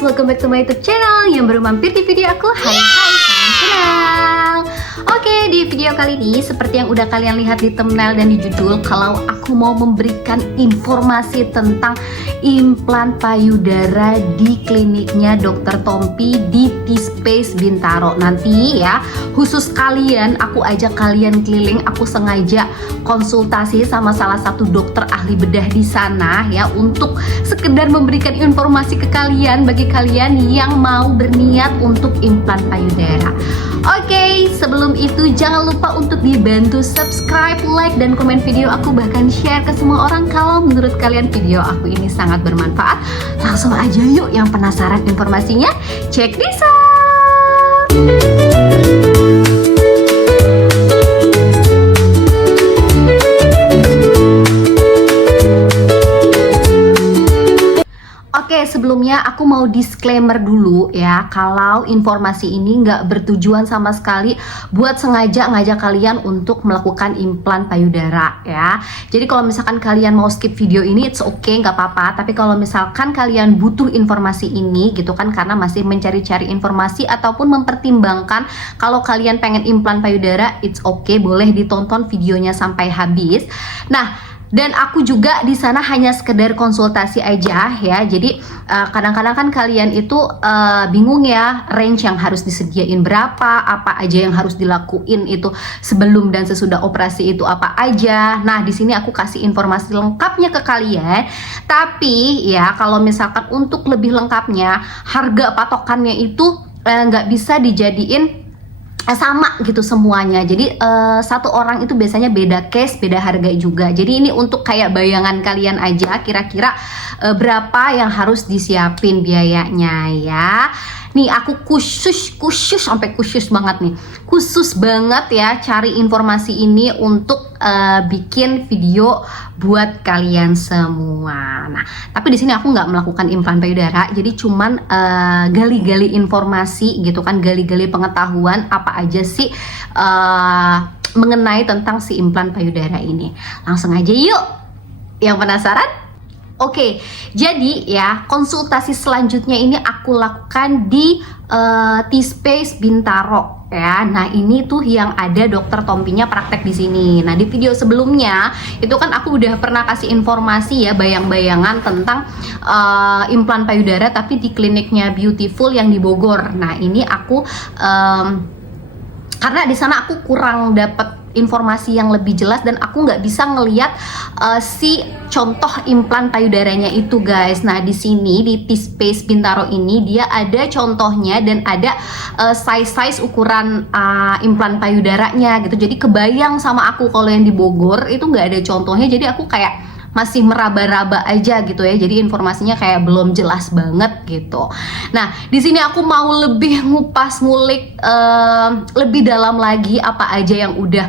guys, welcome back to my YouTube channel. Yang baru mampir di video aku, hai salam kenal. Oke, di video kali ini seperti yang udah kalian lihat di thumbnail dan di judul, kalau aku mau memberikan informasi tentang implan payudara di kliniknya Dr. Tompi di T-Space Bintaro. Nanti ya, khusus kalian, aku ajak kalian keliling, aku sengaja konsultasi sama salah satu dokter ahli bedah di sana ya, untuk sekedar memberikan informasi ke kalian, bagi kalian yang mau berniat untuk implan payudara. Oke, sebelum itu jangan lupa untuk dibantu subscribe, like, dan komen video aku, bahkan share ke semua orang kalau menurut kalian video aku ini sangat bermanfaat. Langsung aja yuk, yang penasaran informasinya, check this out. Oke, sebelumnya aku mau disclaimer dulu ya, kalau informasi ini nggak bertujuan sama sekali buat sengaja ngajak kalian untuk melakukan implan payudara ya. Jadi kalau misalkan kalian mau skip video ini, it's okay, nggak apa-apa. Tapi kalau misalkan kalian butuh informasi ini gitu kan, karena masih mencari-cari informasi ataupun mempertimbangkan kalau kalian pengen implan payudara, it's okay, boleh ditonton videonya sampai habis. Nah, dan aku juga di sana hanya sekedar konsultasi aja ya. Jadi kadang-kadang kan kalian itu bingung ya, range yang harus disediain berapa, apa aja yang harus dilakuin itu sebelum dan sesudah operasi itu apa aja. Nah, di sini aku kasih informasi lengkapnya ke kalian. Tapi ya, kalau misalkan untuk lebih lengkapnya, harga patokannya itu nggak bisa dijadiin sama gitu semuanya. Jadi satu orang itu biasanya beda case, beda harga juga. Jadi ini untuk kayak bayangan kalian aja, kira-kira berapa yang harus disiapin biayanya ya. Nih aku khusus sampai khusus banget nih, khusus banget ya cari informasi ini untuk bikin video buat kalian semua. Nah, tapi di sini aku nggak melakukan implan payudara, jadi cuman gali-gali informasi gitu kan, gali-gali pengetahuan apa aja sih mengenai tentang si implan payudara ini. Langsung aja yuk, yang penasaran? Oke, jadi ya konsultasi selanjutnya ini aku lakukan di T-Space Bintaro ya. Nah, ini tuh yang ada Dokter Tompinya praktek di sini. Nah, di video sebelumnya itu kan aku udah pernah kasih informasi ya, bayang-bayangan tentang implan payudara tapi di kliniknya Beautiful yang di Bogor. Nah, ini aku karena di sana aku kurang dapat informasi yang lebih jelas dan aku nggak bisa ngelihat si contoh implan payudaranya itu guys. Nah, di sini di T-Space Bintaro ini dia ada contohnya dan ada size ukuran implan payudaranya gitu. Jadi kebayang sama aku kalau yang di Bogor itu nggak ada contohnya, jadi aku kayak masih meraba-raba aja gitu ya. Jadi informasinya kayak belum jelas banget gitu. Nah, di sini aku mau lebih ngulik lebih dalam lagi apa aja yang udah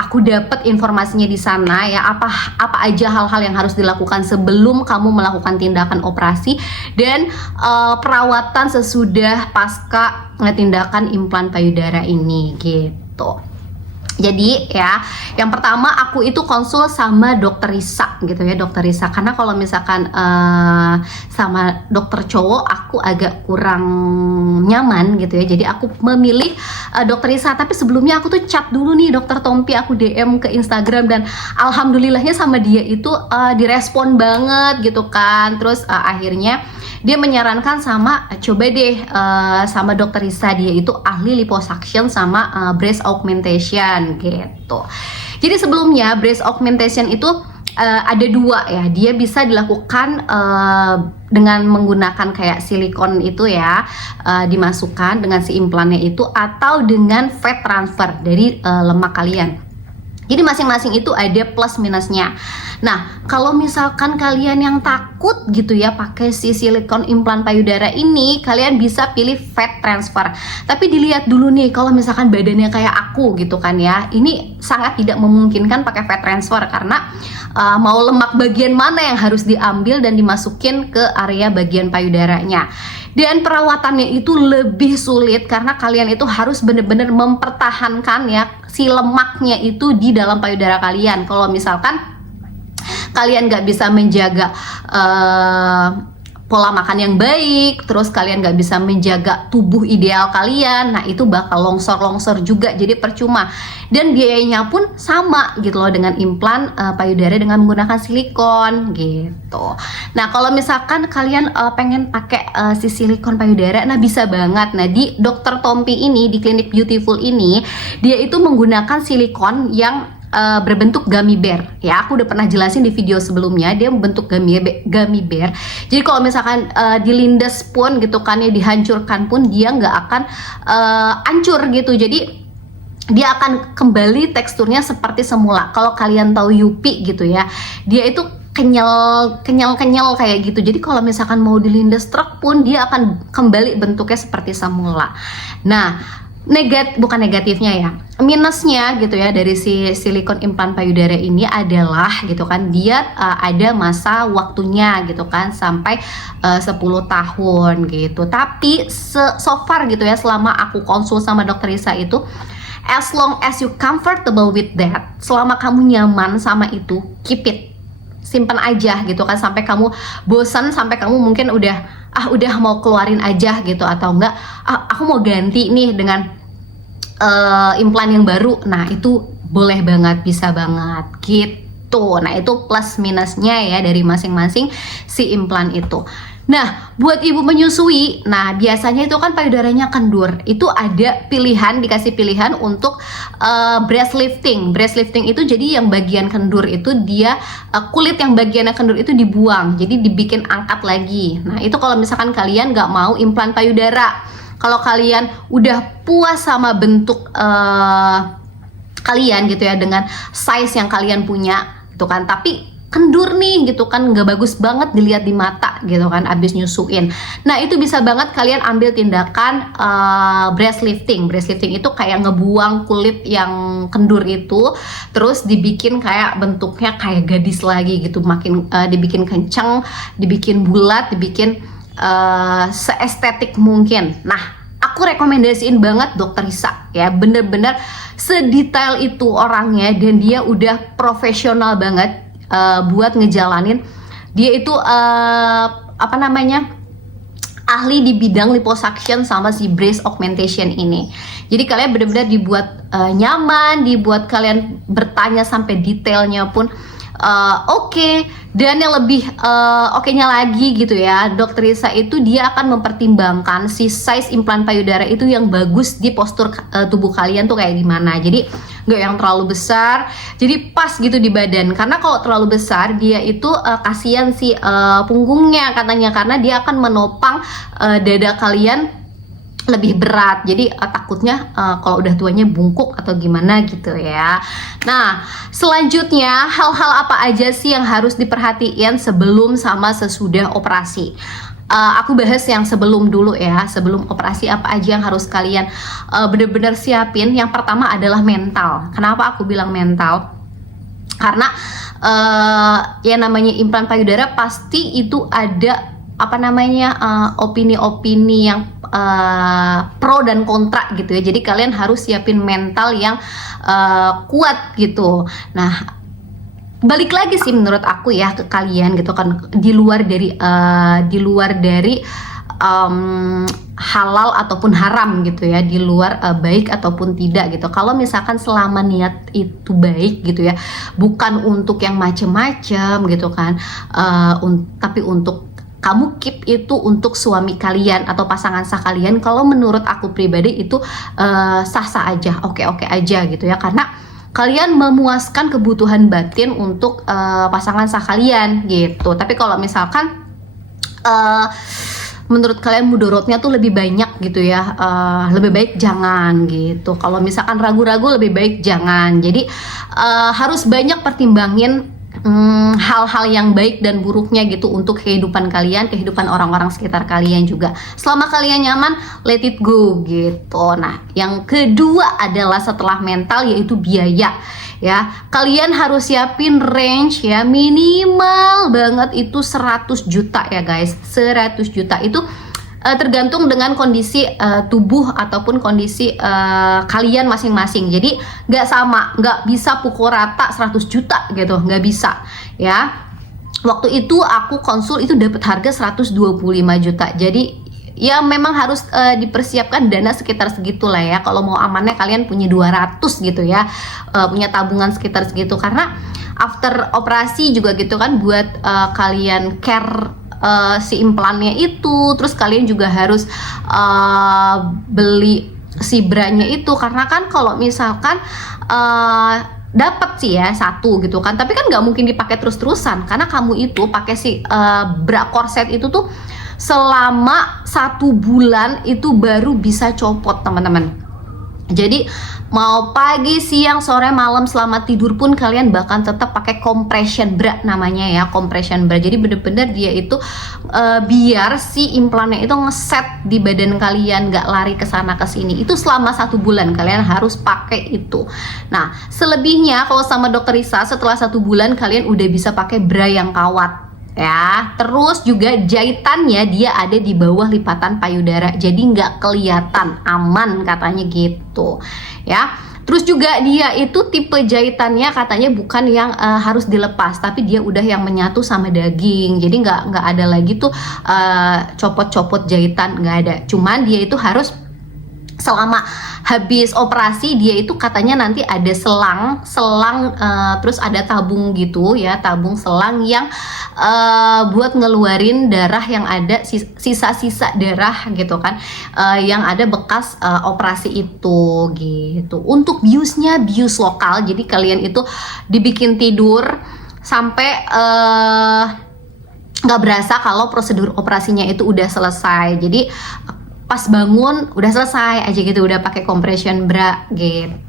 aku dapat informasinya di sana ya, apa aja hal-hal yang harus dilakukan sebelum kamu melakukan tindakan operasi dan perawatan sesudah pasca tindakan implan payudara ini gitu. Jadi ya, yang pertama aku itu konsul sama dokter Risa gitu ya, dokter Risa. Karena kalau misalkan sama dokter cowok aku agak kurang nyaman gitu ya. Jadi aku memilih dokter Risa. Tapi sebelumnya aku tuh chat dulu nih dokter Tompi, aku DM ke Instagram dan alhamdulillahnya sama dia itu direspon banget gitu kan. Terus akhirnya dia menyarankan sama coba deh sama dokter Risa, dia itu ahli liposuction sama breast augmentation gitu. Jadi sebelumnya breast augmentation itu ada dua ya, dia bisa dilakukan dengan menggunakan kayak silikon itu ya, dimasukkan dengan si implannya itu, atau dengan fat transfer dari lemak kalian. Jadi masing-masing itu ada plus minusnya. Nah, kalau misalkan kalian yang takut gitu ya pakai si silikon implan payudara ini, kalian bisa pilih fat transfer. Tapi dilihat dulu nih, kalau misalkan badannya kayak aku gitu kan ya, ini sangat tidak memungkinkan pakai fat transfer karena mau lemak bagian mana yang harus diambil dan dimasukin ke area bagian payudaranya. Dan perawatannya itu lebih sulit karena kalian itu harus benar-benar mempertahankan ya si lemaknya itu di dalam payudara kalian. Kalau misalkan kalian nggak bisa menjaga pola makan yang baik, terus kalian nggak bisa menjaga tubuh ideal kalian, nah itu bakal longsor-longsor juga, jadi percuma. Dan biayanya pun sama gitu loh dengan implan payudara dengan menggunakan silikon gitu. Nah kalau misalkan kalian pengen pakai si silikon payudara, nah bisa banget. Nah di Dr. Tompi ini, di klinik Beautiful ini, dia itu menggunakan silikon yang berbentuk gummy bear ya. Aku udah pernah jelasin di video sebelumnya, dia membentuk gummy bear. Jadi kalau misalkan dilindas pun gitu kan ya, dihancurkan pun dia nggak akan hancur gitu. Jadi dia akan kembali teksturnya seperti semula. Kalau kalian tahu Yupi gitu ya, dia itu kenyal kayak gitu. Jadi kalau misalkan mau dilindas truk pun dia akan kembali bentuknya seperti semula. Nah bukan negatifnya ya, minusnya gitu ya dari si silikon implan payudara ini adalah gitu kan, dia ada masa waktunya gitu kan sampai 10 tahun gitu. Tapi so far gitu ya, selama aku konsul sama dokter Risa itu, as long as you comfortable with that, selama kamu nyaman sama itu, keep it, simpan aja gitu kan, sampai kamu bosan, sampai kamu mungkin udah mau keluarin aja gitu, atau enggak aku mau ganti nih dengan implan yang baru. Nah itu boleh banget, bisa banget gitu. Nah itu plus minusnya ya dari masing-masing si implan itu. Nah buat ibu menyusui, nah biasanya itu kan payudaranya kendur, itu ada pilihan, dikasih pilihan untuk breast lifting. Breast lifting itu jadi yang bagian kendur itu dia kulit yang bagiannya kendur itu dibuang, jadi dibikin angkat lagi. Nah itu kalau misalkan kalian nggak mau implan payudara. Kalau kalian udah puas sama bentuk kalian gitu ya, dengan size yang kalian punya gitu kan, tapi kendur nih gitu kan, nggak bagus banget dilihat di mata gitu kan abis nyusuin. Nah itu bisa banget kalian ambil tindakan breast lifting. Breast lifting itu kayak ngebuang kulit yang kendur itu, terus dibikin kayak bentuknya kayak gadis lagi gitu, makin dibikin kenceng, dibikin bulat, dibikin seestetik mungkin. Nah aku rekomendasiin banget dokter Risa ya, bener-bener sedetail itu orangnya, dan dia udah profesional banget buat ngejalanin. Dia itu ahli di bidang liposuction sama si breast augmentation ini. Jadi kalian benar-benar dibuat nyaman, dibuat kalian bertanya sampai detailnya pun oke. Dan yang lebih oke-nya lagi gitu ya, dokter Risa itu dia akan mempertimbangkan si size implan payudara itu yang bagus di postur tubuh kalian tuh kayak gimana. Jadi nggak yang terlalu besar, jadi pas gitu di badan. Karena kalau terlalu besar dia itu kasihan si punggungnya katanya, karena dia akan menopang dada kalian lebih berat. Jadi takutnya kalau udah tuanya bungkuk atau gimana gitu ya. Nah selanjutnya, hal-hal apa aja sih yang harus diperhatiin sebelum sama sesudah operasi? Aku bahas yang sebelum dulu ya. Sebelum operasi apa aja yang harus kalian bener-bener siapin. Yang pertama adalah mental. Kenapa aku bilang mental? Karena ya namanya implan payudara pasti itu ada opini-opini yang pro dan kontra gitu ya. Jadi kalian harus siapin mental yang kuat gitu. Nah balik lagi sih menurut aku ya ke kalian gitu kan, di luar dari halal ataupun haram gitu ya, di luar baik ataupun tidak gitu. Kalau misalkan selama niat itu baik gitu ya, bukan untuk yang macem-macem gitu kan, tapi untuk kamu keep itu untuk suami kalian atau pasangan sah kalian. Kalau menurut aku pribadi itu sah-sah aja, oke-oke aja gitu ya, karena kalian memuaskan kebutuhan batin untuk pasangan sah kalian gitu. Tapi kalau misalkan menurut kalian mudorotnya tuh lebih banyak gitu ya, lebih baik jangan gitu. Kalau misalkan ragu-ragu lebih baik jangan. Jadi harus banyak pertimbangin hal-hal yang baik dan buruknya gitu untuk kehidupan kalian, kehidupan orang-orang sekitar kalian juga. Selama kalian nyaman, let it go gitu. Nah, yang kedua adalah setelah mental, yaitu biaya ya. Kalian harus siapin range ya, minimal banget itu 100 juta ya guys. 100 juta itu tergantung dengan kondisi tubuh ataupun kondisi kalian masing-masing. Jadi nggak sama, nggak bisa pukul rata 100 juta gitu, nggak bisa ya. waktu itu aku konsul itu dapat harga 125 juta. Jadi ya memang harus dipersiapkan dana sekitar segitulah ya. Kalau mau amannya kalian punya 200 gitu ya, punya tabungan sekitar segitu, karena after operasi juga gitu kan, buat kalian care si implannya itu, terus kalian juga harus beli si branya itu, karena kan kalau misalkan dapat sih ya satu gitu kan, tapi kan nggak mungkin dipakai terus-terusan, karena kamu itu pakai si bra korset itu tuh selama 1 bulan itu baru bisa copot teman-teman. Jadi mau pagi, siang, sore, malam, selama tidur pun kalian bahkan tetap pakai compression bra namanya ya, compression bra. Jadi bener-bener dia itu biar si implannya itu ngeset di badan kalian, nggak lari ke sana ke sini. Itu selama 1 bulan kalian harus pakai itu. Nah selebihnya kalau sama dokter Risa, setelah 1 bulan kalian udah bisa pakai bra yang kawat ya. Terus juga jahitannya dia ada di bawah lipatan payudara, jadi nggak kelihatan, aman katanya gitu ya. Terus juga dia itu tipe jahitannya katanya bukan yang harus dilepas, tapi dia udah yang menyatu sama daging, jadi nggak ada lagi tuh copot-copot jahitan, nggak ada. Cuman dia itu harus selama habis operasi dia itu katanya nanti ada selang terus ada tabung gitu ya, tabung selang yang buat ngeluarin darah yang ada, sisa-sisa darah gitu kan, yang ada bekas operasi itu gitu. Untuk biusnya bius lokal, jadi kalian itu dibikin tidur sampai nggak berasa kalau prosedur operasinya itu udah selesai. Jadi pas bangun udah selesai aja gitu, udah pakai compression bra gitu.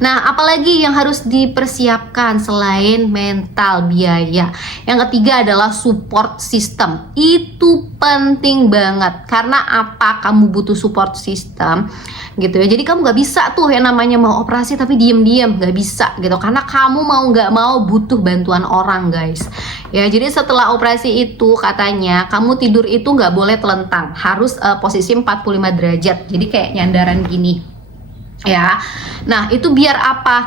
Nah apalagi yang harus dipersiapkan selain mental, biaya, yang ketiga adalah support system. Itu penting banget, karena apa, kamu butuh support system gitu ya. Jadi kamu nggak bisa tuh yang namanya mau operasi tapi diem-diem, nggak bisa gitu, karena kamu mau nggak mau butuh bantuan orang guys ya. Jadi setelah operasi itu katanya kamu tidur itu nggak boleh telentang, harus posisi 45 derajat, jadi kayak nyandaran gini ya. Nah itu biar apa,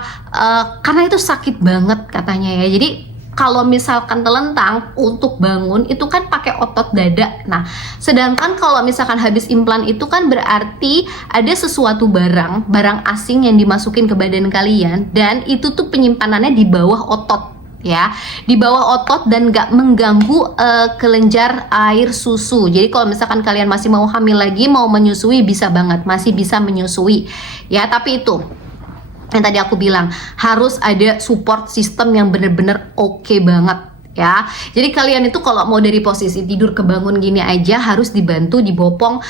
karena itu sakit banget katanya ya. Jadi kalau misalkan telentang untuk bangun itu kan pakai otot dada. Nah, sedangkan kalau misalkan habis implan itu kan berarti ada sesuatu barang asing yang dimasukin ke badan kalian, dan itu tuh penyimpanannya di bawah otot ya, di bawah otot, dan gak mengganggu kelenjar air susu. Jadi kalau misalkan kalian masih mau hamil lagi, mau menyusui, bisa banget, masih bisa menyusui ya. Tapi itu yang tadi aku bilang, harus ada support system yang bener-bener oke banget ya. Jadi kalian itu kalau mau dari posisi tidur ke bangun gini aja harus dibantu, dibopong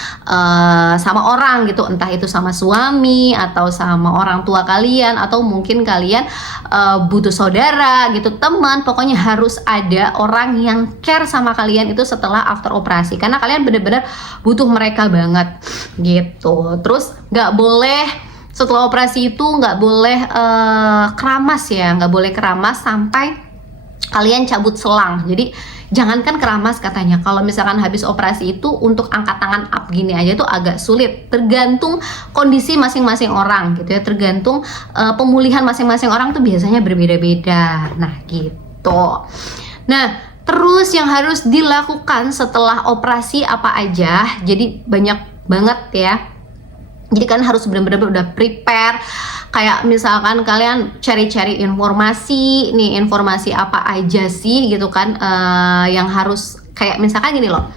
sama orang gitu, entah itu sama suami atau sama orang tua kalian, atau mungkin kalian butuh saudara gitu, teman, pokoknya harus ada orang yang care sama kalian itu setelah after operasi, karena kalian bener-bener butuh mereka banget gitu. Terus nggak boleh setelah operasi itu nggak boleh keramas ya, nggak boleh keramas sampai kalian cabut selang. Jadi jangankan keramas katanya, kalau misalkan habis operasi itu untuk angkat tangan up gini aja tuh agak sulit, tergantung kondisi masing-masing orang gitu ya, tergantung pemulihan masing-masing orang tuh biasanya berbeda-beda. Nah gitu. Nah terus yang harus dilakukan setelah operasi apa aja, jadi banyak banget ya. Jadi kan harus benar-benar udah prepare, kayak misalkan kalian cari-cari informasi, nih informasi apa aja sih gitu kan, yang harus, kayak misalkan gini loh,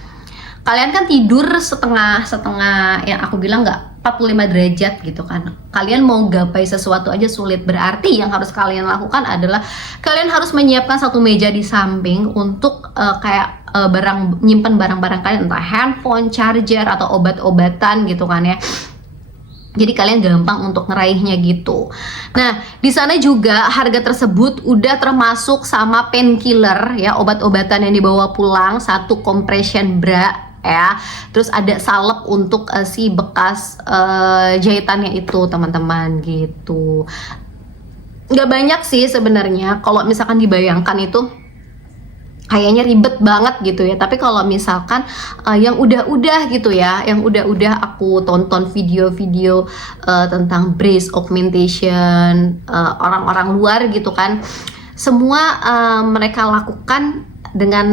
kalian kan tidur setengah yang aku bilang nggak 45 derajat gitu kan, kalian mau gapai sesuatu aja sulit, berarti yang harus kalian lakukan adalah kalian harus menyiapkan satu meja di samping untuk kayak nyimpen barang-barang kalian, entah handphone, charger, atau obat-obatan gitu kan ya. Jadi kalian gampang untuk ngeraihnya gitu. Nah, di sana juga harga tersebut udah termasuk sama painkiller ya, obat-obatan yang dibawa pulang, satu compression bra ya. Terus ada salep untuk si bekas jahitannya itu, teman-teman gitu. Nggak banyak sih sebenarnya, kalau misalkan dibayangkan itu kayaknya ribet banget gitu ya. Tapi kalau misalkan yang udah-udah gitu ya, yang udah-udah aku tonton video-video tentang breast augmentation orang-orang luar gitu kan, semua mereka lakukan dengan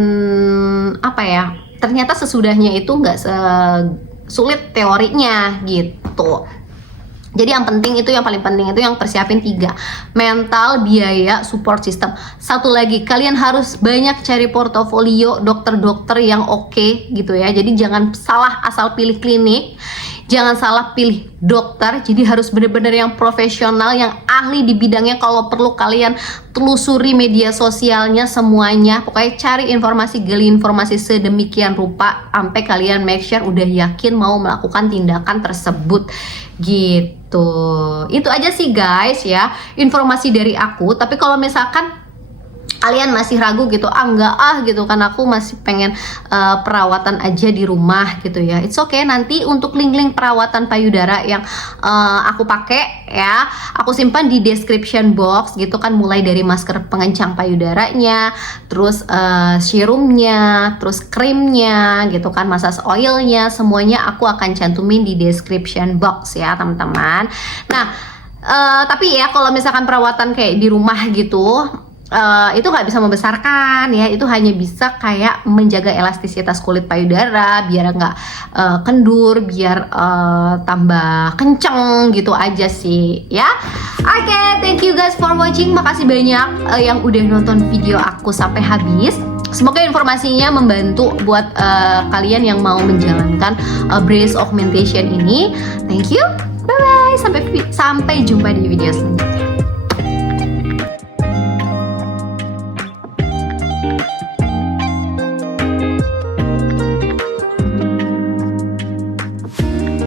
apa ya, ternyata sesudahnya itu nggak sulit teorinya gitu. Jadi yang penting itu, yang paling penting itu yang persiapin 3: mental, biaya, support system. Satu lagi, kalian harus banyak cari portofolio dokter-dokter yang oke gitu ya. Jadi jangan salah asal pilih klinik, jangan salah pilih dokter. Jadi harus benar-benar yang profesional, yang ahli di bidangnya. Kalau perlu kalian telusuri media sosialnya semuanya. Pokoknya cari informasi, gali informasi sedemikian rupa sampai kalian make sure udah yakin mau melakukan tindakan tersebut gitu. Itu aja sih guys ya, informasi dari aku. Tapi kalau misalkan kalian masih ragu gitu, enggak gitu kan, aku masih pengen perawatan aja di rumah gitu ya, it's okay. Nanti untuk link-link perawatan payudara yang aku pakai ya, aku simpan di description box gitu kan, mulai dari masker pengencang payudaranya, terus serumnya, terus krimnya gitu kan, massage oilnya, semuanya aku akan cantumin di description box ya teman-teman. Nah tapi ya kalau misalkan perawatan kayak di rumah gitu, itu nggak bisa membesarkan ya, itu hanya bisa kayak menjaga elastisitas kulit payudara biar nggak kendur, biar tambah kenceng gitu aja sih ya. Oke, thank you guys for watching, makasih banyak yang udah nonton video aku sampai habis. Semoga informasinya membantu buat kalian yang mau menjalankan breast augmentation ini. Thank you, bye bye, sampai jumpa di video selanjutnya.